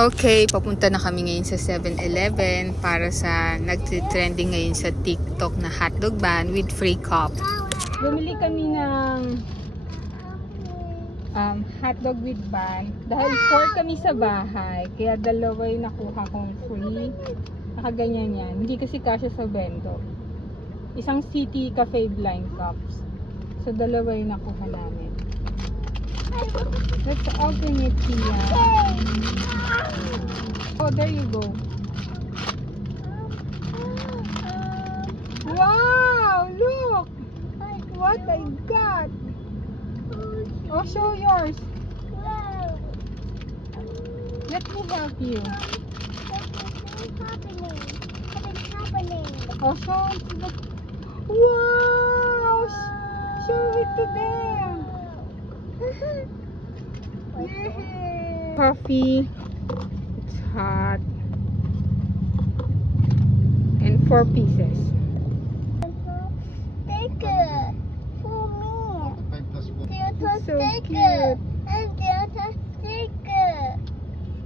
Okay, papunta na kami ngayon sa 7-Eleven para sa nag-trending ngayon sa TikTok na hotdog bun with free cup. Bumili kami ng hotdog with bun. Dahil 4 kami sa bahay, kaya dalawa yung nakuha kong free. Nakaganyan yan. Hindi kasi kasya sa bento. Isang City Cafe blind cups. So dalawa yung nakuha namin. Let's open it, Tia. Oh, there you go. Wow! Look! What I got! Oh, show yours. Let me help you. Oh, show it to the... Wow! Show it to them. Yay! Coffee. It's hot. And 4 pieces. Take it for me. So cute.